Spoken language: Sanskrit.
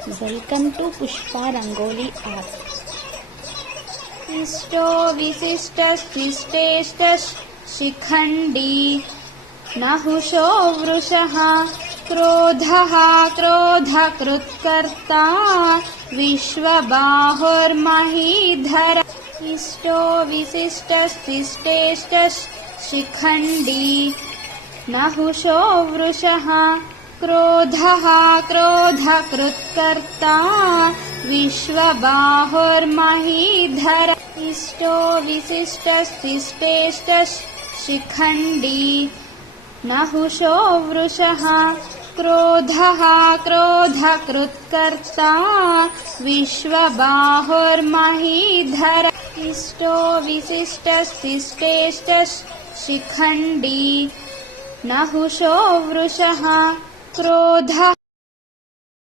Welcome to Pushpa Rangoli app. इष्टो विशिष्टस्तिष्ठेष्टः Shikhandi नहुषो वृषः क्रोधः क्रोधकृत्कर्ता विश्वबाहुर्महीधर इष्टो विशिष्टस्तिष्ठेष्टः शिखण्डी नहुषो वृषः क्रोधः क्रोधकृत्कर्ता विश्वबाहुर्महीधर इष्टो विशिष्टस्तिष्ठेष्टः शिखण्डी नहुषो वृषः क्रोधः क्रोधकृत्कर्ता विश्वबाहुर्महीधर इष्टो विशिष्टस्तिष्ठेष्टः शिखण्डी नहुषो वृषः क्रोधः